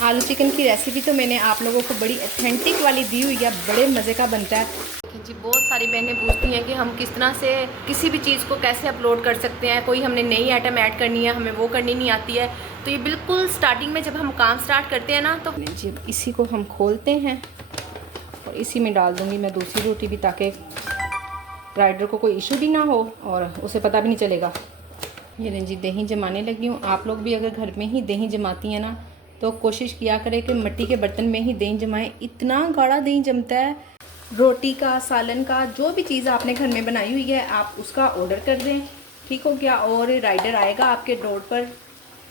आलू चिकन की रेसिपी तो मैंने आप लोगों को बड़ी ऑथेंटिक वाली दी हुई है, बड़े मज़े का बनता है जी। बहुत सारी बहनें पूछती हैं कि हम किस तरह से किसी भी चीज़ को कैसे अपलोड कर सकते हैं, कोई हमने नई आइटम ऐड करनी है, हमें वो करनी नहीं आती है। तो ये बिल्कुल स्टार्टिंग में जब हम काम स्टार्ट करते हैं ना, तो जी इसी को हम खोलते हैं और इसी में डाल दूँगी मैं दूसरी रोटी भी, ताकि राइडर को कोई इशू भी ना हो और उसे पता भी नहीं चलेगा। ये लें जी, दही जमाने लगी हूँ। आप लोग भी अगर घर में ही दही जमाती हैं ना, तो कोशिश किया करें कि मिट्टी के बर्तन में ही दही जमाएं। इतना गाढ़ा दही जमता है। रोटी का, सालन का, जो भी चीज़ आपने घर में बनाई हुई है आप उसका ऑर्डर कर दें, ठीक हो गया। और राइडर आएगा आपके डोर पर,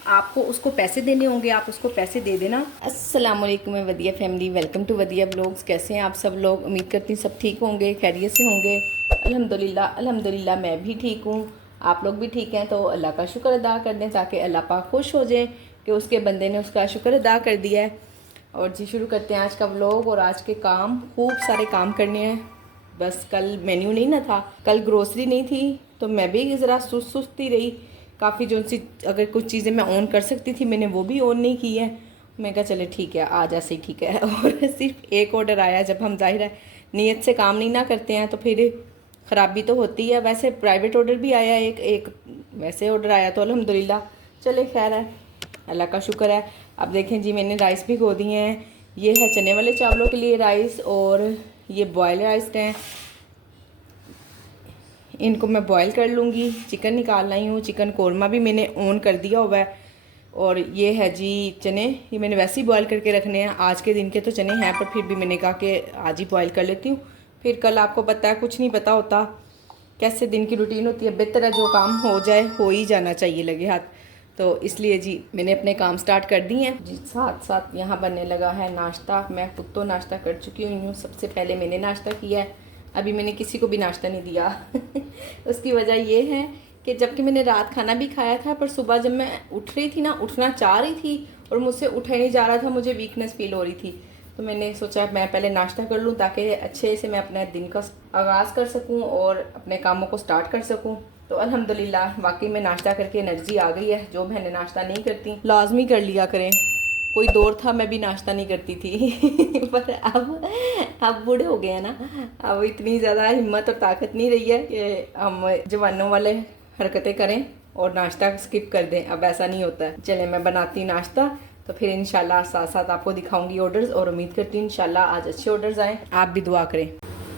आपको उसको पैसे देने होंगे, आप उसको पैसे दे देना। अस्सलाम वालेकुम वदिया फैमिली, वेलकम टू वदिया ब्लॉग्स। कैसे हैं आप सब लोग? उम्मीद करती हूँ सब ठीक होंगे, खैरियत से होंगे। अल्हम्दुलिल्लाह अल्हम्दुलिल्लाह मैं भी ठीक हूँ, आप लोग भी ठीक हैं। तो अल्लाह का शुक्र अदा कर दें, ताकि अल्लाह पाक खुश हो जाए कि उसके बंदे ने उसका शुक्र अदा कर दिया है। और जी शुरू करते हैं आज का व्लॉग और आज के काम। खूब सारे काम करने हैं। बस कल मेन्यू नहीं ना था, कल ग्रोसरी नहीं थी, तो मैं भी ज़रा सुस्ती रही काफ़ी। जो सी अगर कुछ चीज़ें मैं ऑन कर सकती थी मैंने वो भी ऑन नहीं की है। मैं कहा चले ठीक है, आज ऐसे ही ठीक है। और सिर्फ एक ऑर्डर आया। जब हम जाहिर है नीयत से काम नहीं ना करते हैं तो फिर ख़राबी तो होती है। वैसे प्राइवेट ऑर्डर भी आया, एक वैसे ऑर्डर आया, तो अल्हम्दुलिल्लाह चले खैर है, अल्लाह का शुक्र है। अब देखें जी, मैंने राइस भिगो दिए हैं। ये है चने वाले चावलों के लिए राइस, और ये बॉयल राइस हैं, इनको मैं बॉयल कर लूँगी। चिकन निकाल लाई हूँ, चिकन कोरमा भी मैंने ऑन कर दिया हुआ है। और ये है जी चने, ये मैंने वैसे ही बॉयल करके रखने हैं। आज के दिन के तो चने हैं, पर फिर भी मैंने कहा कि आज ही बॉयल कर लेती हूँ। फिर कल आपको पता है कुछ नहीं पता होता, कैसे दिन की रूटीन होती है। बेहतर जो काम हो जाए हो ही जाना चाहिए लगे हाथ। तो इसलिए जी मैंने अपने काम स्टार्ट कर दिए हैं जी। साथ साथ यहाँ बनने लगा है नाश्ता। मैं खुद तो नाश्ता कर चुकी हूँ, सबसे पहले मैंने नाश्ता किया है। अभी मैंने किसी को भी नाश्ता नहीं दिया। उसकी वजह ये है कि जबकि मैंने रात खाना भी खाया था, पर सुबह जब मैं उठ रही थी ना, उठना चाह रही थी और मुझसे उठा नहीं जा रहा था, मुझे वीकनेस फील हो रही थी। तो मैंने सोचा मैं पहले नाश्ता कर लूँ, ताकि अच्छे से मैं अपने दिन का आगाज़ कर सकूँ और अपने कामों को स्टार्ट कर सकूँ। तो अल्हम्दुलिल्लाह वाकई में नाश्ता करके एनर्जी आ गई है। जो बहनें नाश्ता नहीं करती लाजमी कर लिया करें। कोई दौर था मैं भी नाश्ता नहीं करती थी। पर अब बूढ़े हो गए हैं ना, अब इतनी ज़्यादा हिम्मत और ताकत नहीं रही है कि हम जवानों वाले हरकतें करें और नाश्ता स्किप कर दें। अब ऐसा नहीं होता है। चले मैं बनाती नाश्ता, तो फिर इंशाल्लाह साथ साथ आपको दिखाऊंगी ऑर्डर्स, और उम्मीद करती हूँ इंशाल्लाह आज अच्छे ऑर्डर्स आएँ। आप भी दुआ करें।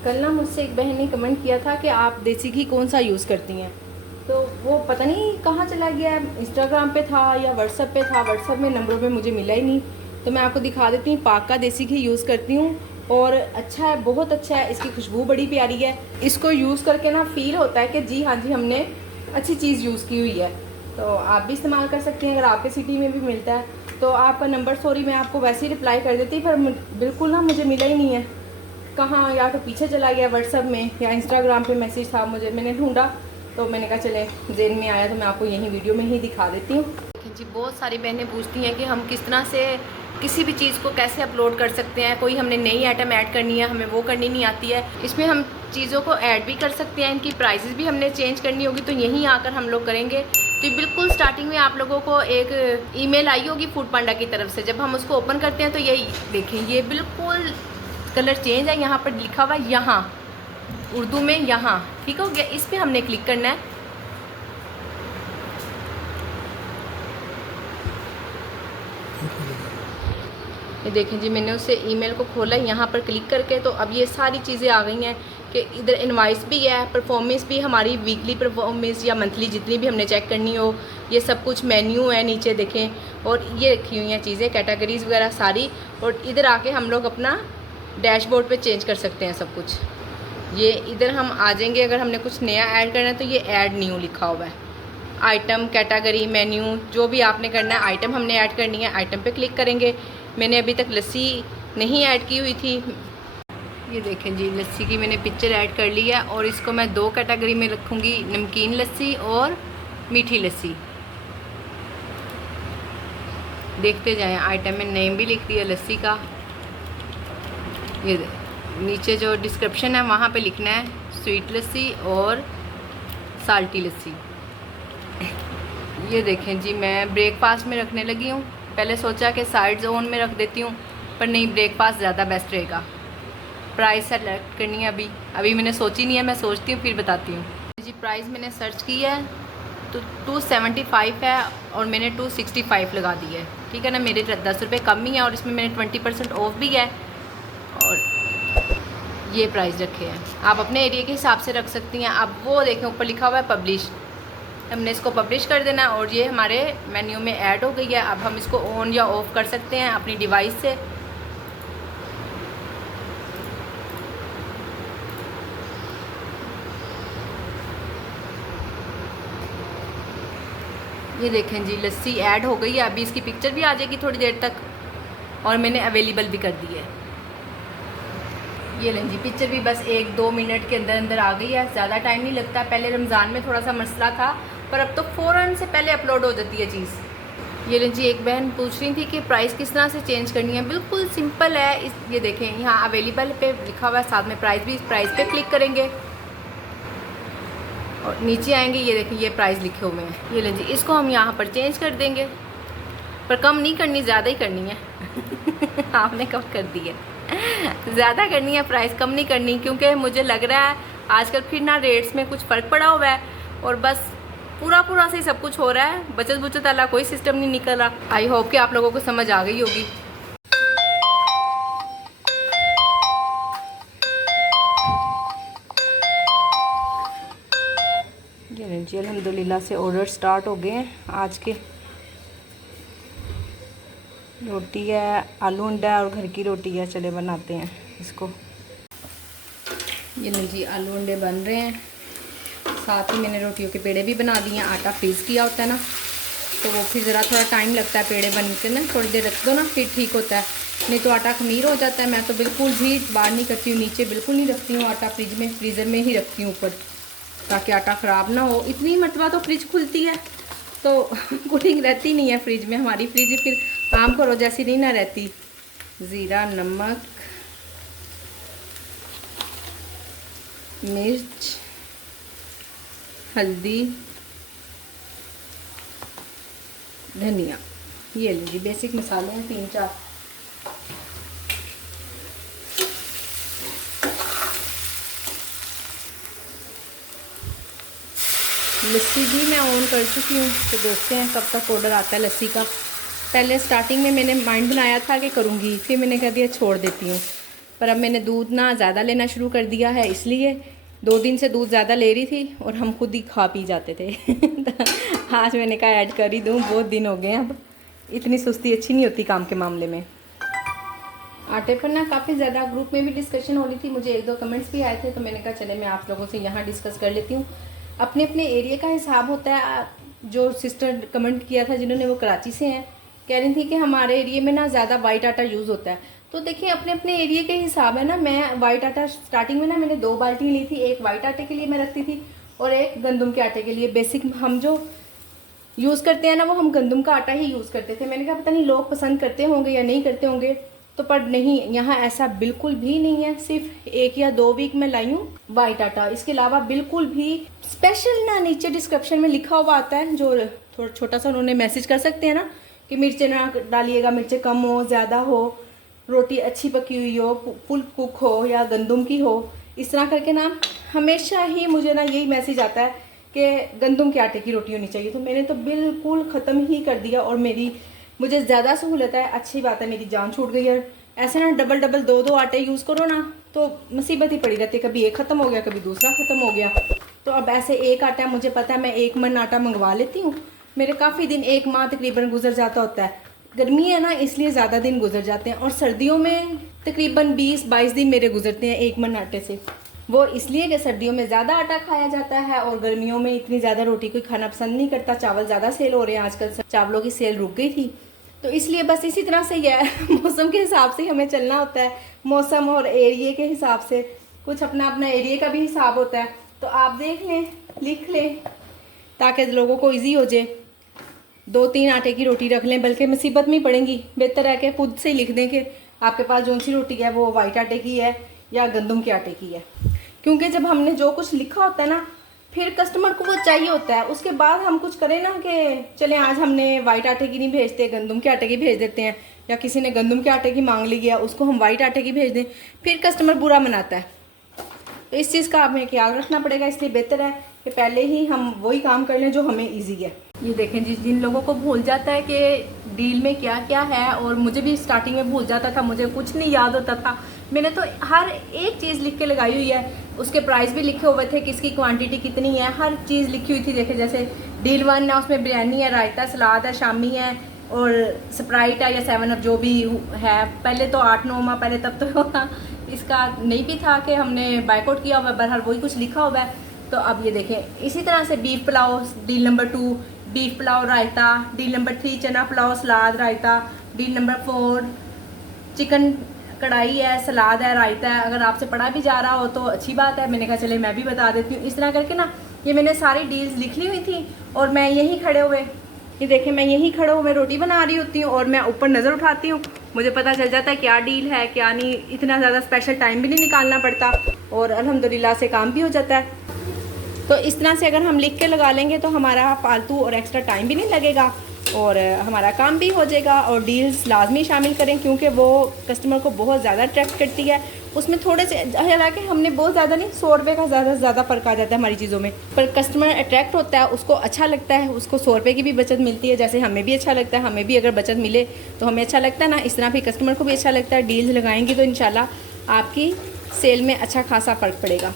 कल ना मुझसे एक बहन ने कमेंट किया था कि आप देसी घी कौन सा यूज़ करती हैं, तो वो पता नहीं कहाँ चला गया है। इंस्टाग्राम पे था या व्हाट्सएप पे था, व्हाट्सएप में नंबरों पे मुझे मिला ही नहीं। तो मैं आपको दिखा देती हूँ। पाक का देसी घी यूज़ करती हूँ और अच्छा है, बहुत अच्छा है। इसकी खुशबू बड़ी प्यारी है। इसको यूज़ करके ना फील होता है कि जी हाँ जी हमने अच्छी चीज़ यूज़ की हुई है। तो आप भी इस्तेमाल कर सकते हैं अगर आपके सिटी में भी मिलता है तो। आपका नंबर सॉरी मैं आपको वैसे ही रिप्लाई कर देती, पर बिल्कुल ना मुझे मिला ही नहीं है। कहाँ, या तो पीछे चला गया व्हाट्सएप में या इंस्टाग्राम पे मैसेज था, मैंने ढूंढा तो मैंने कहा चले जेन में आया तो मैं आपको यही वीडियो में ही दिखा देती हूँ जी। बहुत सारी बहनें पूछती हैं कि हम किस तरह से किसी भी चीज़ को कैसे अपलोड कर सकते हैं, कोई हमने नई आइटम ऐड करनी है, हमें वो करनी नहीं आती है। इसमें हम चीज़ों को ऐड भी कर सकते हैं, इनकी प्राइसेस भी हमने चेंज करनी होगी, तो यहीं आकर हम लोग करेंगे। तो बिल्कुल स्टार्टिंग में आप लोगों को एक ईमेल आई होगी फूड पांडा की तरफ से। जब हम उसको ओपन करते हैं तो यही देखें, ये बिल्कुल कलर चेंज है। यहाँ पर लिखा हुआ है यहाँ उर्दू में, यहाँ ठीक हो गया। इस पर हमने क्लिक करना है। ये देखें जी, मैंने उससे ईमेल को खोला यहाँ पर क्लिक करके, तो अब ये सारी चीज़ें आ गई हैं कि इधर इनवाइस भी है, परफॉर्मेंस भी, हमारी वीकली परफॉर्मेंस या मंथली जितनी भी हमने चेक करनी हो, ये सब कुछ मेन्यू है नीचे देखें। और ये रखी हुई हैं चीज़ें, कैटेगरीज वगैरह सारी। और इधर आके हम लोग अपना डैशबोर्ड पे चेंज कर सकते हैं सब कुछ। ये इधर हम आ जाएंगे, अगर हमने कुछ नया ऐड करना है तो ये ऐड न्यू लिखा हुआ है। आइटम, कैटेगरी, मेन्यू, जो भी आपने करना है, आइटम हमने ऐड करनी है, आइटम पे क्लिक करेंगे। मैंने अभी तक लस्सी नहीं ऐड की हुई थी। ये देखें जी, लस्सी की मैंने पिक्चर ऐड कर ली है, और इसको मैं 2 कैटेगरी में रखूँगी, नमकीन लस्सी और मीठी लस्सी। देखते जाएं। आइटम में नेम भी लिख दिया लस्सी का। ये नीचे जो डिस्क्रिप्शन है वहाँ पे लिखना है स्वीट लस्सी और साल्टी लस्सी। ये देखें जी, मैं ब्रेकफास्ट में रखने लगी हूँ पहले सोचा कि साइड जोन में रख देती हूँ, पर नहीं, ब्रेकफास्ट ज़्यादा बेस्ट रहेगा। प्राइस सेलेक्ट करनी है अभी मैंने सोची नहीं है, मैं सोचती हूँ फिर बताती हूँ जी। प्राइस मैंने सर्च की है तो 275 है और मैंने 265 लगा दी है, ठीक है ना। मेरे 10 रुपये कम ही है और इसमें मैंने 20% ऑफ भी है और ये प्राइस रखे हैं। आप अपने एरिया के हिसाब से रख सकती हैं। आप वो देखें ऊपर लिखा हुआ है पब्लिश, हमने इसको पब्लिश कर देना है और ये हमारे मेन्यू में ऐड हो गई है। अब हम इसको ऑन या ऑफ़ कर सकते हैं अपनी डिवाइस से। ये देखें जी, लस्सी ऐड हो गई है। अभी इसकी पिक्चर भी आ जाएगी थोड़ी देर तक और मैंने अवेलेबल भी कर दी है। ये लें जी, पिक्चर भी बस 1-2 मिनट के अंदर अंदर आ गई है, ज़्यादा टाइम नहीं लगता। पहले रमज़ान में थोड़ा सा मसला था, पर अब तो फ़ौरन से पहले अपलोड हो जाती है चीज़। ये लें जी, एक बहन पूछ रही थी कि प्राइस किस तरह से चेंज करनी है। बिल्कुल सिंपल है। ये देखें यहाँ अवेलेबल पे लिखा हुआ है, साथ में प्राइस भी। इस प्राइस पे क्लिक करेंगे और नीचे आएंगे, ये देखें ये प्राइस लिखे हुए हैं। ये लें जी, इसको हम यहाँ पर चेंज कर देंगे, पर कम नहीं करनी, ज़्यादा ही करनी है। आपने कम कर दी है, ज़्यादा करनी है, प्राइस कम नहीं करनी, क्योंकि मुझे लग रहा है आजकल फिर ना रेट्स में कुछ फ़र्क पड़ा हुआ है और बस पूरा से सब कुछ हो रहा है। बचत वाला कोई सिस्टम नहीं निकल रहा। आई होप कि आप लोगों को समझ आ गई होगी। जी अल्हम्दुलिल्लाह से ऑर्डर स्टार्ट हो गए हैं आज के। रोटी है, आलू अंडा और घर की रोटी है। चले बनाते हैं इसको। ये नहीं जी, आलू अंडे बन रहे हैं। साथ ही मैंने रोटियों के पेड़े भी बना दिए हैं। आटा फ्रीज़ किया होता है ना, तो वो फिर ज़रा थोड़ा टाइम लगता है पेड़े बन के ना, थोड़ी देर रख दो ना फिर ठीक होता है, नहीं तो आटा खमीर हो जाता है। मैं तो बिल्कुल भी बाहर नहीं करती हूँ, नीचे बिल्कुल नहीं रखती हूँ आटा, फ्रीज़र में ही रखती हूँ ऊपर, ताकि आटा ख़राब ना हो। इतनी मरतबा तो फ्रिज खुलती है तो कूलिंग रहती नहीं है फ्रिज में। हमारी फ्रिज फिर काम करो जैसी नहीं ना रहती। ज़ीरा, नमक, मिर्च, हल्दी, धनिया, ये लीजिए बेसिक मसाले हैं 3-4। लस्सी भी मैं ऑन कर चुकी हूँ, तो देखते हैं कब तक ऑर्डर आता है लस्सी का। पहले स्टार्टिंग में मैंने माइंड बनाया था कि करूँगी, फिर मैंने कह दिया छोड़ देती हूँ। पर अब मैंने दूध ना ज़्यादा लेना शुरू कर दिया है, इसलिए 2 दिन से दूध ज़्यादा ले रही थी और हम खुद ही खा पी जाते थे। तो आज मैंने कहा ऐड कर ही दूँ, बहुत दिन हो गए अब। इतनी सुस्ती अच्छी नहीं होती काम के मामले में। आटे पर ना काफ़ी ज़्यादा ग्रुप में भी डिस्कशन हो रही थी, मुझे 1-2 कमेंट्स भी आए थे, तो मैंने कहा चले मैं आप लोगों से यहाँ डिस्कस कर लेती हूँ। अपने अपने एरिया का हिसाब होता है। जो सिस्टर कमेंट किया था जिन्होंने, वो कराची से हैं, कह रही थी कि हमारे एरिया में ना ज़्यादा वाइट आटा यूज़ होता है। तो देखिए अपने अपने एरिया के हिसाब है ना। मैं वाइट आटा स्टार्टिंग में ना मैंने 2 बाल्टी ली थी, एक वाइट आटे के लिए मैं रखती थी और एक गंदम के आटे के लिए। बेसिक हम जो यूज़ करते हैं ना, वो हम गंदम का आटा ही यूज़ करते थे। मैंने कहा पता नहीं लोग पसंद करते होंगे या नहीं करते होंगे, तो पर नहीं, यहाँ ऐसा बिल्कुल भी नहीं है। सिर्फ 1 या 2 वीक में लाई हूँ वाइट आटा, इसके अलावा बिल्कुल भी। स्पेशल ना नीचे डिस्क्रिप्शन में लिखा हुआ आता है, जो थोड़ा छोटा सा उन्होंने मैसेज कर सकते हैं ना, कि मिर्चें ना डालिएगा, मिर्चें कम हो, ज़्यादा हो, रोटी अच्छी पकी हुई हो, फुल कुक हो या गंदम की हो, इस तरह करके ना हमेशा ही मुझे ना यही मैसेज आता है कि गंदम के आटे की रोटी होनी चाहिए। तो मैंने तो बिल्कुल ख़त्म ही कर दिया और मुझे ज़्यादा सहूलत है। अच्छी बात है, मेरी जान छूट गई है। ऐसे ना डबल 2 आटे यूज़ करो ना तो मुसीबत ही पड़ी रहती है, कभी एक ख़त्म हो गया, कभी दूसरा ख़त्म हो गया। तो अब ऐसे एक आटा, मुझे पता है मैं 1 मन आटा मंगवा लेती हूँ, मेरे काफ़ी दिन 1 माह तकरीबन गुजर जाता होता है। गर्मी है ना, इसलिए ज़्यादा दिन गुजर जाते हैं, और सर्दियों में तकरीबन 20-22 दिन मेरे गुजरते हैं 1 मन आटे से। वो इसलिए कि सर्दियों में ज़्यादा आटा खाया जाता है और गर्मियों में इतनी ज़्यादा रोटी कोई खाना पसंद नहीं करता। चावल ज़्यादा सेल हो रहे हैं आजकल, चावलों की सेल रुक गई थी, तो इसलिए बस इसी तरह से ही है। मौसम के हिसाब से हमें चलना होता है, मौसम और एरिए के हिसाब से। कुछ अपना अपना एरिए का भी हिसाब होता है, तो आप देख लें, लिख लें, ताकि लोगों को इजी हो जाए। 2-3 आटे की रोटी रख लें, बल्कि मुसीबत में पड़ेंगी। बेहतर है कि खुद से ही लिख दें कि आपके पास जो सी रोटी है वो वाइट आटे की है या गंदम के आटे की है, क्योंकि जब हमने जो कुछ लिखा होता है ना, फिर कस्टमर को वो चाहिए होता है। उसके बाद हम कुछ करें ना कि चलें आज हमने वाइट आटे की नहीं भेजते, गंदम के आटे की भेज देते हैं, या किसी ने गंदम के आटे की मांग ली गया उसको हम वाइट आटे की भेज दें, फिर कस्टमर बुरा मनाता है। तो इस चीज़ का हमें ख्याल रखना पड़ेगा, इसलिए बेहतर है कि पहले ही हम वही काम कर लें जो हमें ईजी है। ये देखें जी, जिन लोगों को भूल जाता है कि डील में क्या क्या है, और मुझे भी स्टार्टिंग में भूल जाता था, मुझे कुछ नहीं याद होता था, मैंने तो हर एक चीज़ लिख के लगाई हुई है, उसके प्राइस भी लिखे हुए थे, किसकी क्वांटिटी कितनी है, हर चीज़ लिखी हुई थी। देखे जैसे डील 1 है, उसमें बिरयानी है, रायता, सलाद है, शामी है और स्प्राइट है या 7 अप जो भी है। पहले तो 8-9 माह पहले तब तो इसका नहीं भी था कि हमने बायकॉट किया हुआ है, बहरहाल वही कुछ लिखा हुआ है। तो अब ये देखें, इसी तरह से beef pulao deal number 2, beef pulao raita, deal number 3 chana pulao salad raita, deal number 4 chicken kadai है, सलाद है, रायता है। अगर आपसे पढ़ा भी जा रहा हो तो अच्छी बात है, मैंने कहा चले मैं भी बता देती हूँ। इस तरह करके ना ये मैंने सारी डील्स लिख ली हुई थी, और मैं यहीं खड़े हुए, ये देखें मैं यहीं खड़े हुए रोटी बना रही होती हूँ, और मैं ऊपर नज़र उठाती हूँ, मुझे पता चल जाता है क्या डील है क्या नहीं। इतना ज़्यादा स्पेशल टाइम भी नहीं निकालना पड़ता, और अल्हम्दुलिल्लाह से काम भी हो जाता है। तो इस तरह से अगर हम लिख के लगा लेंगे तो हमारा फालतू और एक्स्ट्रा टाइम भी नहीं लगेगा, और हमारा काम भी हो जाएगा। और डील्स लाजमी शामिल करें, क्योंकि वो कस्टमर को बहुत ज़्यादा अट्रैक्ट करती है। उसमें थोड़े से, हालांकि हमने बहुत ज़्यादा नहीं, 100 रुपये का ज़्यादा से ज़्यादा फ़र्क आ जाता है हमारी चीज़ों में, पर कस्टमर अट्रैक्ट होता है, उसको अच्छा लगता है, उसको 100 रुपये की भी बचत मिलती है। जैसे हमें भी अच्छा लगता है, हमें भी अगर बचत मिले तो हमें अच्छा लगता है ना, इस तरह फिर कस्टमर को भी अच्छा लगता है। डील्स लगाएंगी तो इंशाल्लाह आपकी सेल में अच्छा खासा फ़र्क पड़ेगा।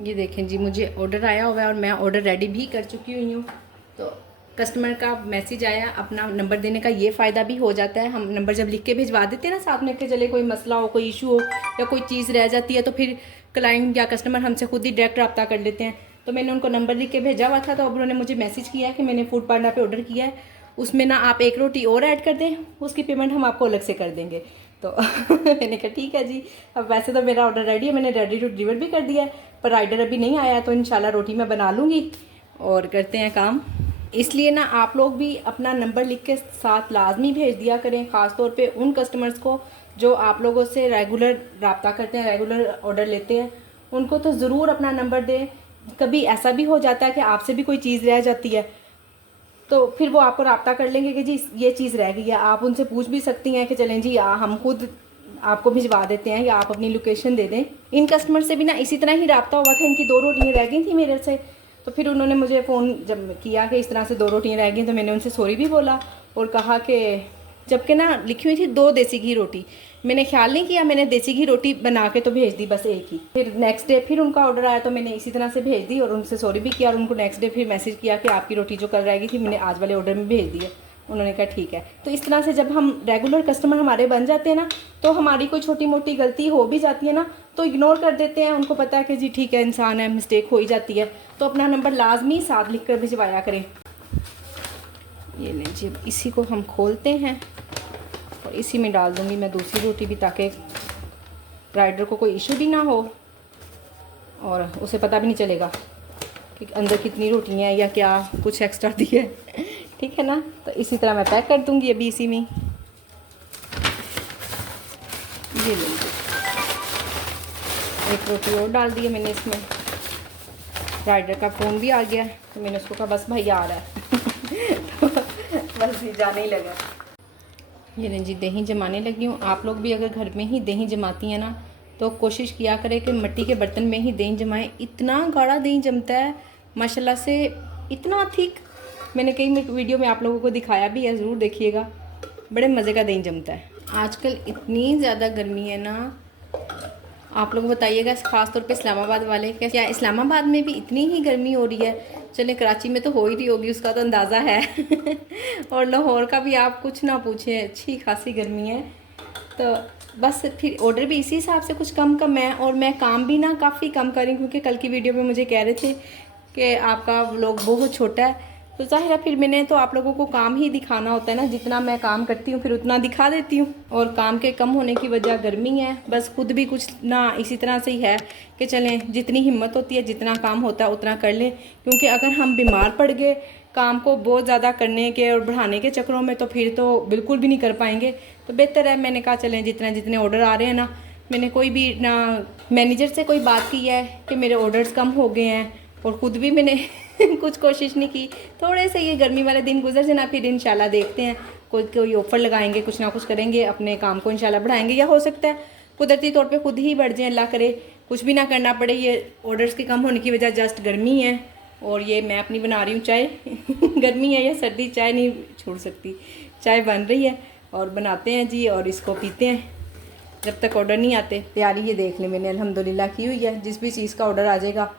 ये देखें जी, मुझे ऑर्डर आया हुआ है और मैं ऑर्डर रेडी भी कर चुकी हुई हूँ। तो कस्टमर का मैसेज आया, अपना नंबर देने का ये फ़ायदा भी हो जाता है। हम नंबर जब लिख के भिजवा देते हैं ना साथ में, कि चले कोई मसला हो, कोई इशू हो या कोई चीज़ रह जाती है, तो फिर क्लाइंट या कस्टमर हमसे खुद ही डायरेक्ट रब्ता कर लेते हैं। तो मैंने उनको नंबर लिख के भेजा हुआ था, तो अब उन्होंने मुझे मैसेज किया है कि मैंने फूड पांडा पे ऑर्डर किया है, उसमें ना आप 1 रोटी और ऐड कर दें, उसकी पेमेंट हम आपको अलग से कर देंगे। तो मैंने कहा ठीक है जी। अब वैसे तो मेरा ऑर्डर रेडी है, मैंने रेडी टू डिलीवर भी कर दिया है, पर राइडर अभी नहीं आया, तो इंशाल्लाह रोटी मैं बना लूँगी और करते हैं काम। इसलिए ना आप लोग भी अपना नंबर लिख के साथ लाजमी भेज दिया करें, ख़ास तौर पे उन कस्टमर्स को जो आप लोगों से रेगुलर रब्ता करते हैं, रेगुलर ऑर्डर लेते हैं, उनको तो ज़रूर अपना नंबर दें। कभी ऐसा भी हो जाता है कि आपसे भी कोई चीज़ रह जाती है, तो फिर वो आपको रब्ता कर लेंगे कि जी ये चीज़ रह गई है। आप उनसे पूछ भी सकती हैं कि चलें जी हम खुद आपको भिजवा देते हैं, या आप अपनी लोकेशन दे दें। इन कस्टमर से भी ना इसी तरह ही रब्ता हुआ था, इनकी 2 रोटियाँ रह गई थी मेरे से, तो फिर उन्होंने मुझे फ़ोन जब किया कि इस तरह से 2 रोटियाँ रह गई, तो मैंने उनसे सॉरी भी बोला और कहा कि जबकि ना लिखी हुई थी 2 देसी घी रोटी, मैंने ख्याल नहीं किया, मैंने देसी घी रोटी बना के तो भेज दी बस एक ही। फिर नेक्स्ट डे फिर उनका ऑर्डर आया, तो मैंने इसी तरह से भेज दी और उनसे सॉरी भी किया, और उनको नेक्स्ट डे फिर मैसेज किया कि आपकी रोटी जो कल रह गई थी मैंने आज वाले ऑर्डर में भेज दी है। उन्होंने कहा ठीक है। तो इस तरह से जब हम रेगुलर कस्टमर हमारे बन जाते हैं ना, तो हमारी कोई छोटी मोटी गलती हो भी जाती है ना, तो इग्नोर कर देते हैं। उनको पता है कि जी ठीक है, इंसान है, मिस्टेक हो ही जाती है। तो अपना नंबर लाजमी साथ लिख कर भिजवाया करें। ये लें जी, इसी को हम खोलते हैं और इसी में डाल दूँगी मैं दूसरी रोटी भी, ताकि राइडर को कोई इशू भी ना हो और उसे पता भी नहीं चलेगा कि अंदर कितनी रोटियाँ हैं या क्या कुछ एक्स्ट्रा दी है। ठीक है ना। तो इसी तरह मैं पैक कर दूँगी अभी इसी में। ये लेंगे, एक रोटी और डाल दी है मैंने इसमें। राइडर का फ़ोन भी आ गया, तो मैंने उसको कहा बस भाई आ रहा है। तो बस ये जाने ही लगा। ये लें जी, दही जमाने लगी हूँ। आप लोग भी अगर घर में ही दही जमाती हैं ना, तो कोशिश किया करें कि मिट्टी के बर्तन में ही दही जमाएं। इतना गाढ़ा दही जमता है माशाल्लाह से, इतना थिक। मैंने कई वीडियो में आप लोगों को दिखाया भी है, ज़रूर देखिएगा, बड़े मज़े का दही जमता है। आजकल इतनी ज़्यादा गर्मी है ना, आप लोग बताइएगा, ख़ास तौर पे इस्लामाबाद वाले, क्या इस्लामाबाद में भी इतनी ही गर्मी हो रही है? चलें कराची में तो हो ही रही होगी, उसका तो अंदाज़ा है। और लाहौर का भी आप कुछ ना पूछें, अच्छी खासी गर्मी है। तो बस फिर ऑर्डर भी इसी हिसाब से कुछ कम कम है, और मैं काम भी ना काफ़ी कम करी, क्योंकि कल की वीडियो में मुझे कह रहे थे कि आपका व्लॉग बहुत छोटा है। तो ज़ाहिर है फिर मैंने तो आप लोगों को काम ही दिखाना होता है ना, जितना मैं काम करती हूँ फिर उतना दिखा देती हूँ। और काम के कम होने की वजह गर्मी है, बस खुद भी कुछ ना इसी तरह से ही है कि चलें जितनी हिम्मत होती है, जितना काम होता है उतना कर लें। क्योंकि अगर हम बीमार पड़ गए काम को बहुत ज़्यादा करने के और बढ़ाने के चक्करों में, तो फिर तो बिल्कुल भी नहीं कर पाएंगे। तो बेहतर है, मैंने कहा चलें जितने ऑर्डर आ रहे हैं ना, मैंने कोई भी ना मैनेजर से कोई बात की है कि मेरे ऑर्डर्स कम हो गए हैं, और ख़ुद भी मैंने कुछ कोशिश नहीं की। थोड़े से ये गर्मी वाले दिन गुजर से ना, फिर इंशाल्लाह देखते हैं कोई ऑफ़र लगाएंगे, कुछ ना कुछ करेंगे, अपने काम को इंशाल्लाह बढ़ाएंगे, या हो सकता है कुदरती तौर पे खुद ही बढ़ जाए, अल्लाह करे कुछ भी ना करना पड़े। ये ऑर्डर्स के कम होने की वजह जस्ट गर्मी है, और ये मैं अपनी बना रही हूँ चाय गर्मी है या सर्दी, चाय नहीं छोड़ सकती। चाय बन रही है और बनाते हैं जी, और इसको पीते हैं जब तक ऑर्डर नहीं आते। तैयारी ये देख लें मैंने अल्हम्दुलिल्लाह की हुई है, जिस भी चीज़ का ऑर्डर आ जाएगा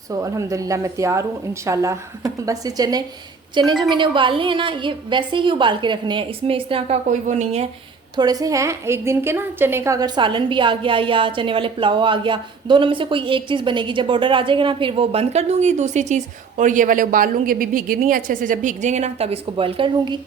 सो अल्हम्दुलिल्लाह मैं तैयार हूँ इंशाल्लाह। बस ये चने जो मैंने उबालने हैं ना, ये वैसे ही उबाल के रखने हैं, इसमें इस तरह का कोई वो नहीं है। थोड़े से हैं एक दिन के ना, चने का अगर सालन भी आ गया या चने वाले पुलाव आ गया, दोनों में से कोई एक चीज़ बनेगी। जब ऑर्डर आ जाएगा ना, फिर वो बंद कर दूँगी दूसरी चीज़, और ये वाले उबाल लूँगी। अभी भीगे नहीं अच्छे से, जब भीग जाएंगे ना तब इसको बॉयल कर लूँगी।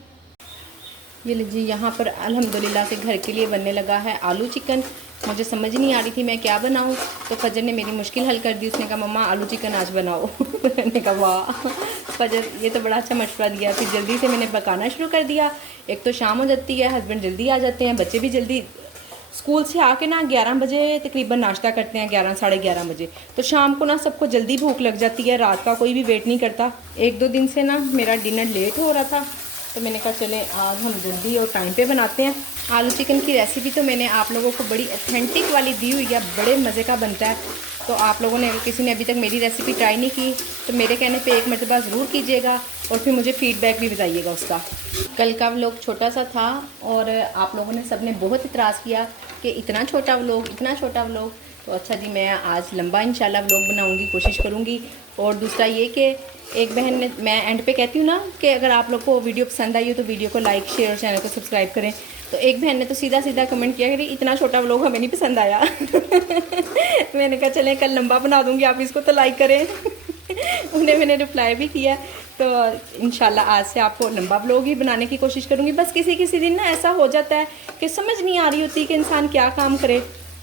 ये लीजिए यहाँ पर अल्हम्दुलिल्लाह से घर के लिए बनने लगा है आलू चिकन। मुझे समझ नहीं आ रही थी मैं क्या बनाऊँ, तो फजर ने मेरी मुश्किल हल कर दी। उसने कहा मम्मा आलू चिकन आज बनाओ मैंने कहा वाह फजर, ये तो बड़ा अच्छा मशवरा दिया। फिर जल्दी से मैंने पकाना शुरू कर दिया। एक तो शाम हो जाती है, हस्बैंड जल्दी आ जाते हैं, बच्चे भी जल्दी स्कूल से आके ना 11 बजे तकरीबन नाश्ता करते हैं, 11 साढ़े 11 बजे। तो शाम को ना सबको जल्दी भूख लग जाती है, रात का कोई भी वेट नहीं करता। एक दो दिन से ना मेरा डिनर लेट हो रहा था, तो मैंने कहा चलें आज हम जल्दी और टाइम पे बनाते हैं। आलू चिकन की रेसिपी तो मैंने आप लोगों को बड़ी ऑथेंटिक वाली दी हुई है, बड़े मज़े का बनता है। तो आप लोगों ने किसी ने अभी तक मेरी रेसिपी ट्राई नहीं की तो मेरे कहने पे एक मरतबा ज़रूर कीजिएगा, और फिर मुझे फ़ीडबैक भी बताइएगा उसका। कल का व्लॉग छोटा सा था, और आप लोगों ने सबने बहुत इतराज़ किया कि इतना छोटा व्लॉग, इतना छोटा व्लॉग। तो अच्छा जी, मैं आज लंबा इंशाल्लाह व्लॉग बनाऊंगी, कोशिश करूंगी। और दूसरा ये कि एक बहन ने, मैं एंड पे कहती हूँ ना कि अगर आप लोग को वीडियो पसंद आई हो तो वीडियो को लाइक शेयर और चैनल को सब्सक्राइब करें। तो एक बहन ने तो सीधा सीधा कमेंट किया कि इतना छोटा व्लॉग हमें नहीं पसंद आया मैंने कहा चलें कल लंबा बना दूँगी, आप इसको तो लाइक करें उन्हें मैंने रिप्लाई भी किया। तो इंशाल्लाह आज से आपको लंबा व्लॉग ही बनाने की कोशिश करूँगी। बस किसी किसी दिन ना ऐसा हो जाता है कि समझ नहीं आ रही होती कि इंसान क्या काम करे,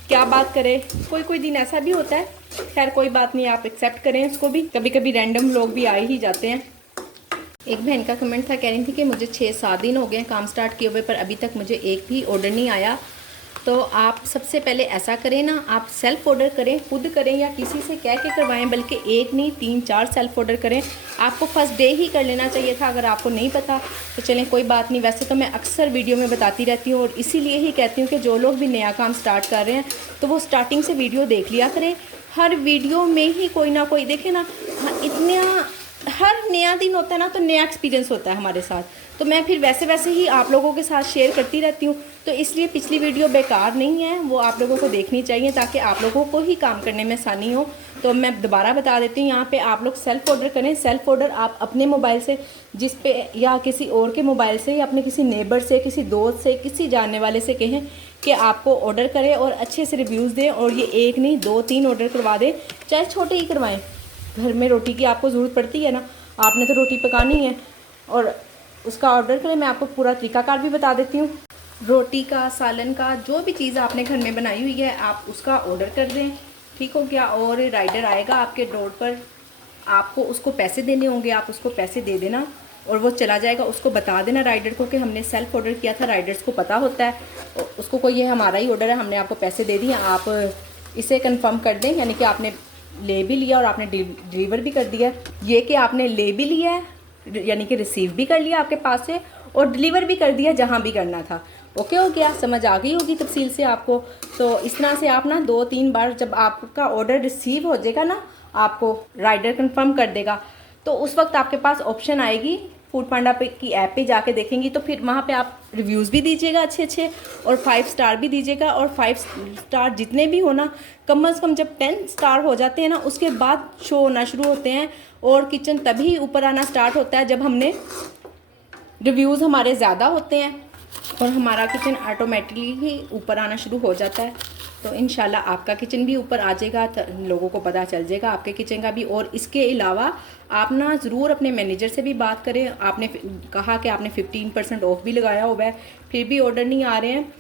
क्या बात करे। कोई दिन ऐसा भी होता है, खैर कोई बात नहीं, आप एक्सेप्ट करें उसको भी। कभी कभी रैंडम लोग भी आ ही जाते हैं। एक बहन का कमेंट था, कह रही थी कि मुझे 6-7 दिन हो गए काम स्टार्ट किए हुए, पर अभी तक मुझे एक भी ऑर्डर नहीं आया। तो आप सबसे पहले ऐसा करें ना, आप सेल्फ ऑर्डर करें, खुद करें या किसी से कह के करवाएं, बल्कि एक नहीं 3-4 सेल्फ ऑर्डर करें। आपको फर्स्ट डे ही कर लेना चाहिए था, अगर आपको नहीं पता तो चलें कोई बात नहीं। वैसे तो मैं अक्सर वीडियो में बताती रहती हूँ, और इसीलिए ही कहती हूँ कि जो लोग भी नया काम स्टार्ट कर रहे हैं तो वो स्टार्टिंग से वीडियो देख लिया करें। हर वीडियो में ही कोई ना कोई, देखें ना, हर नया दिन होता है ना तो नया एक्सपीरियंस होता है हमारे साथ। तो मैं फिर वैसे ही आप लोगों के साथ शेयर करती रहती हूँ। तो इसलिए पिछली वीडियो बेकार नहीं है, वो आप लोगों को देखनी चाहिए ताकि आप लोगों को ही काम करने में आसानी हो। तो मैं दोबारा बता देती हूँ, यहाँ पे आप लोग सेल्फ़ ऑर्डर करें। सेल्फ़ ऑर्डर आप अपने मोबाइल से, जिस पे या किसी और के मोबाइल से, या अपने किसी नेबर से, किसी दोस्त से, किसी जानने वाले से कहें कि आपको ऑर्डर करें और अच्छे से रिव्यूज़ दें। और ये एक नहीं 2-3 ऑर्डर करवा दें, चाहे छोटे ही करवाएँ। घर में रोटी की आपको ज़रूरत पड़ती है ना, आपने तो रोटी पकानी है, और उसका ऑर्डर करें। मैं आपको पूरा तरीक़ाकार भी बता देती हूँ। रोटी का, सालन का, जो भी चीज़ आपने घर में बनाई हुई है आप उसका ऑर्डर कर दें, ठीक हो गया। और राइडर आएगा आपके डोर पर, आपको उसको पैसे देने होंगे, आप उसको पैसे दे देना और वो चला जाएगा। उसको बता देना राइडर को कि हमने सेल्फ़ ऑर्डर किया था। राइडर्स को पता होता है, उसको कोई ये हमारा ही ऑर्डर है, हमने आपको पैसे दे दिए, आप इसे कंफर्म कर दें, यानी कि आपने ले भी लिया और आपने डिलीवर भी कर दिया। ये कि आपने ले भी लिया है, यानी कि रिसीव भी कर लिया आपके पास से, और डिलीवर भी कर दिया जहाँ भी करना था। ओके हो गया, समझ आ गई होगी तफसील से आपको। तो इस तरह से आप ना 2-3 बार, जब आपका ऑर्डर रिसीव हो जाएगा ना, आपको राइडर कंफर्म कर देगा, तो उस वक्त आपके पास ऑप्शन आएगी फूड पांडा पे की ऐप पे जाके देखेंगी, तो फिर वहाँ पे आप रिव्यूज़ भी दीजिएगा अच्छे, और 5 स्टार भी दीजिएगा। और 5 स्टार जितने भी हो ना, कम से कम जब 10 स्टार हो जाते हैं ना, उसके बाद शो होना शुरू होते हैं। और किचन तभी ऊपर आना स्टार्ट होता है जब हमने रिव्यूज़ हमारे ज़्यादा होते हैं, और हमारा किचन ऑटोमेटिकली ही ऊपर आना शुरू हो जाता है। तो इंशाल्लाह आपका किचन भी ऊपर आ जाएगा, लोगों को पता चल जाएगा आपके किचन का भी। और इसके अलावा आप ना ज़रूर अपने मैनेजर से भी बात करें। आपने कहा कि आपने 15% ऑफ भी लगाया हुआ है, फिर भी ऑर्डर नहीं आ रहे हैं,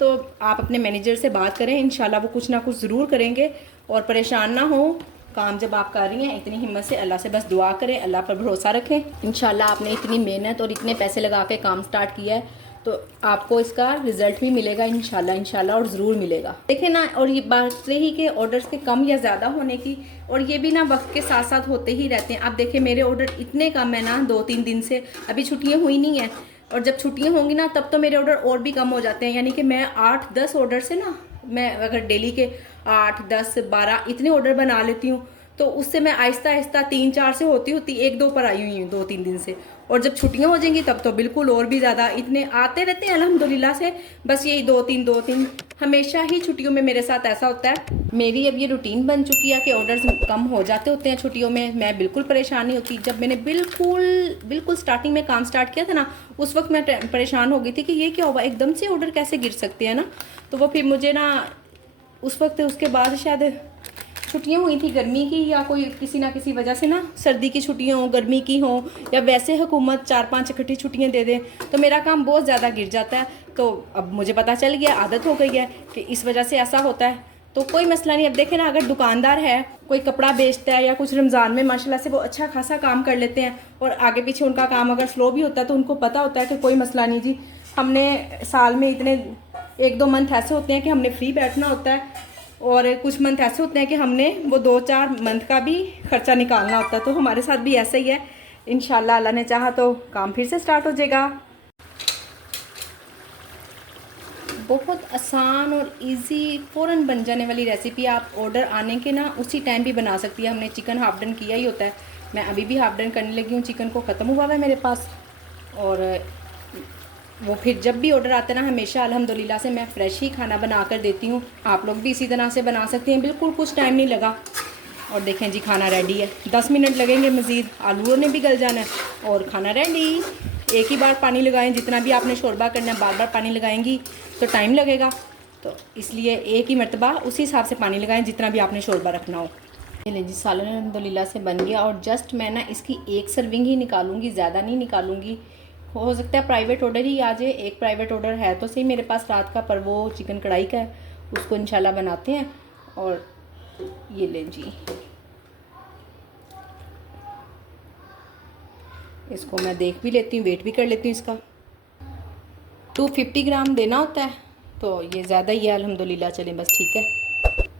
तो आप अपने मैनेजर से बात करें, इंशाल्लाह वो कुछ ना कुछ ज़रूर करेंगे। और परेशान ना हो, काम जब आप कर रही हैं इतनी हिम्मत से अल्लाह से बस दुआ करें, अल्लाह पर भरोसा रखें। इंशाल्लाह आपने इतनी मेहनत और इतने पैसे लगा के काम स्टार्ट किया है, तो आपको इसका रिज़ल्ट भी मिलेगा इंशाल्लाह और ज़रूर मिलेगा। देखिए ना, और ये बात रही कि ऑर्डर्स के कम या ज़्यादा होने की, और ये भी ना वक्त के साथ साथ होते ही रहते हैं। अब देखिए मेरे ऑर्डर इतने कम है ना, 2-3 दिन से, अभी छुट्टियाँ हुई नहीं हैं, और जब छुट्टियाँ होंगी ना तब तो मेरे ऑर्डर और भी कम हो जाते हैं। यानी कि मैं 8-10 ऑर्डर से ना, मैं अगर डेली के 8-10-12 इतने ऑर्डर बना लेती हूँ, तो उससे मैं आहिस्ता आहिस्ता 3-4 से होती 1-2 पर आई हुई हूँ 2-3 दिन से। और जब छुट्टियाँ हो जाएंगी तब तो बिल्कुल और भी ज़्यादा, इतने आते रहते हैं अल्हम्दुलिल्लाह से। बस यही 2-3 हमेशा ही छुट्टियों में मेरे साथ ऐसा होता है। मेरी अब ये रूटीन बन चुकी है कि ऑर्डर्स कम हो जाते होते हैं छुट्टियों में, मैं बिल्कुल परेशान नहीं होती। जब मैंने बिल्कुल स्टार्टिंग में काम स्टार्ट किया था ना, उस वक्त मैं परेशान हो गई थी कि ये क्या हुआ, एकदम से ऑर्डर कैसे गिर सकते हैं ना। तो वो फिर मुझे ना उस वक्त, उसके बाद शायद छुट्टियाँ हुई थी गर्मी की, या कोई किसी ना किसी वजह से ना, सर्दी की छुट्टियाँ हो, गर्मी की हो, या वैसे हुकूमत 4-5 इकट्ठी छुट्टियाँ दे दे, तो मेरा काम बहुत ज़्यादा गिर जाता है। तो अब मुझे पता चल गया, आदत हो गई है कि इस वजह से ऐसा होता है, तो कोई मसला नहीं। अब देखें ना, अगर दुकानदार है, कोई कपड़ा बेचता है या कुछ, रमज़ान में माशाल्लाह से वो अच्छा खासा काम कर लेते हैं, और आगे पीछे उनका काम अगर स्लो भी होता है तो उनको पता होता है कि कोई मसला नहीं जी, हमने साल में इतने 1-2 मंथ ऐसे होते हैं कि हमने फ्री बैठना होता है, और कुछ मंथ ऐसे होते हैं कि हमने वो 2-4 मंथ का भी खर्चा निकालना होता है। तो हमारे साथ भी ऐसा ही है। इंशाल्लाह अल्लाह ने चाहा तो काम फिर से स्टार्ट हो जाएगा। बहुत आसान और इजी फ़ौरन बन जाने वाली रेसिपी, आप ऑर्डर आने के ना उसी टाइम भी बना सकती है। हमने चिकन हाफ डन किया ही होता है, मैं अभी भी हाफ डन करने लगी हूँ, चिकन को ख़त्म हुआ है मेरे पास। और वो फिर जब भी ऑर्डर आता है ना, हमेशा अल्हम्दुलिल्लाह से मैं फ़्रेश ही खाना बना कर देती हूँ। आप लोग भी इसी तरह से बना सकते हैं, बिल्कुल कुछ टाइम नहीं लगा। और देखें जी, खाना रेडी है, 10 मिनट लगेंगे मज़ीद, आलूओं ने भी गल जाना है और खाना रेडी। एक ही बार पानी लगाएं, जितना भी आपने शोरबा करना है, बार बार पानी लगाएंगी तो टाइम लगेगा, तो इसलिए एक ही मरतबा उसी हिसाब से पानी लगाएं जितना भी आपने शोरबा रखना हो। चलिए जी, सालन अल्हम्दुलिल्लाह से बन गया, और जस्ट मैं ना इसकी एक सर्विंग ही निकालूंगी, ज़्यादा नहीं निकालूंगी। हो सकता है प्राइवेट ऑर्डर ही आ जाए, एक प्राइवेट ऑर्डर है तो सही मेरे पास रात का, पर वो चिकन कढ़ाई का है, उसको इंशाल्लाह बनाते हैं। और ये लें जी, इसको मैं देख भी लेती हूँ, वेट भी कर लेती हूँ इसका। 250 ग्राम देना होता है, तो ये ज़्यादा ही है अल्हम्दुलिल्लाह। चलें बस ठीक है,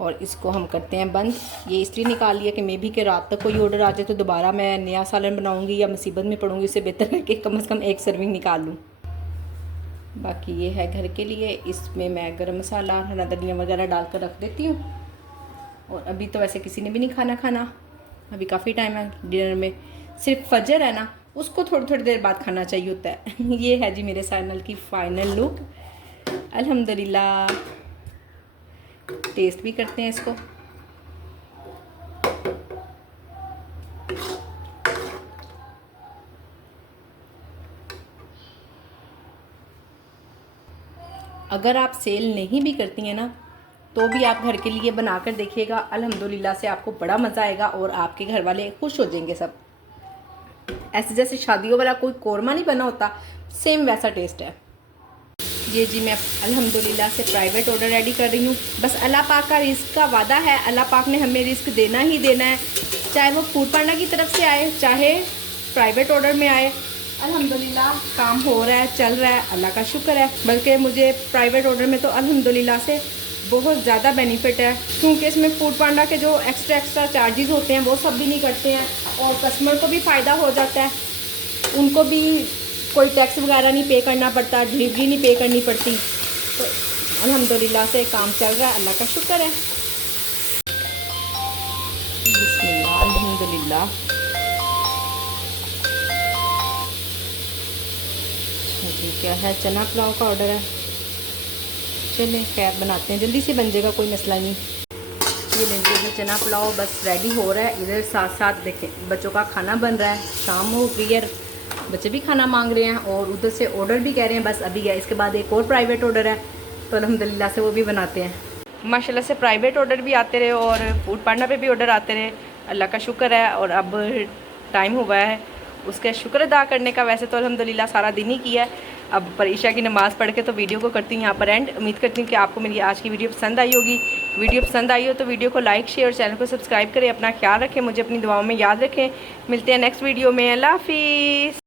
और इसको हम करते हैं बंद। ये इसलिए निकाल लिया कि मे भी कि रात तक कोई ऑर्डर आ जाए तो दोबारा मैं नया सालन बनाऊंगी या मुसीबत में पड़ूंगी, इससे बेहतर है कि कम से कम एक सर्विंग निकाल लूँ। बाकी ये है घर के लिए, इसमें मैं गरम मसाला, हरा धनिया वगैरह डाल कर रख देती हूँ। और अभी तो वैसे किसी ने भी नहीं खाना, अभी काफ़ी टाइम है डिनर में, सिर्फ फजर है ना, उसको थोड़ी देर बाद खाना चाहिए होता है। ये है जी मेरे साइनल की फ़ाइनल लुक अल्हम्दुलिल्लाह। टेस्ट भी करते हैं इसको। अगर आप सेल नहीं भी करती हैं ना, तो भी आप घर के लिए बना कर देखिएगा, अल्हम्दुलिल्लाह से आपको बड़ा मज़ा आएगा और आपके घर वाले खुश हो जाएंगे सब। ऐसे जैसे शादियों वाला कोई कोरमा नहीं बना होता, सेम वैसा टेस्ट है। ये जी मैं अल्हम्दुलिल्लाह से प्राइवेट ऑर्डर रेडी कर रही हूँ। बस अल्लाह पाक का रिस्क का वादा है, अल्लाह पाक ने हमें रिस्क देना ही देना है, चाहे वो फूड पांडा की तरफ से आए, चाहे प्राइवेट ऑर्डर में आए। अल्हम्दुलिल्लाह काम हो रहा है, चल रहा है, अल्लाह का शुक्र है। बल्कि मुझे प्राइवेट ऑर्डर में तो अल्हम्दुलिल्लाह से बहुत ज़्यादा बेनिफिट है, क्योंकि इसमें फूड पांडा के जो एक्स्ट्रा चार्जेस होते हैं वो सब भी नहीं करते हैं, और कस्टमर को भी फ़ायदा हो जाता है, उनको भी कोई टैक्स वगैरह नहीं पे करना पड़ता, डिलीवरी नहीं पे करनी पड़ती। तो अल्हम्दुलिल्लाह से काम चल रहा है, अल्लाह का शुक्र है। बिस्मिल्लाह, अल्हम्दुलिल्लाह। क्या है, चना पुलाव का ऑर्डर है। चलें खैर बनाते हैं, जल्दी से बन जाएगा, कोई मसला नहीं। ये लीजिए चना पुलाव बस रेडी हो रहा है। इधर साथ साथ देखें बच्चों का खाना बन रहा है, शाम हो गई है, बच्चे भी खाना मांग रहे हैं, और उधर से ऑर्डर भी कह रहे हैं बस अभी है, इसके बाद एक और प्राइवेट ऑर्डर है, तो अल्हम्दुलिल्लाह से वो भी बनाते हैं। माशाल्लाह से प्राइवेट ऑर्डर भी आते रहे और फूड पांडा पे भी ऑर्डर आते रहे, अल्लाह का शुक्र है। और अब टाइम हुआ है उसका शुक्र अदा करने का। वैसे तो अल्हम्दुलिल्लाह सारा दिन ही किया है, अब पर ईशा की नमाज़ पढ़ के तो वीडियो को करती हूँ यहाँ पर एंड। उम्मीद करती हूँ कि आपको मेरी आज की वीडियो पसंद आई होगी। वीडियो पसंद आई हो तो वीडियो को लाइक शेयर, चैनल को सब्सक्राइब करें। अपना ख्याल रखें, मुझे अपनी दुआओं में याद रखें। मिलते हैं नेक्स्ट वीडियो में। अल्लाह हाफिज़।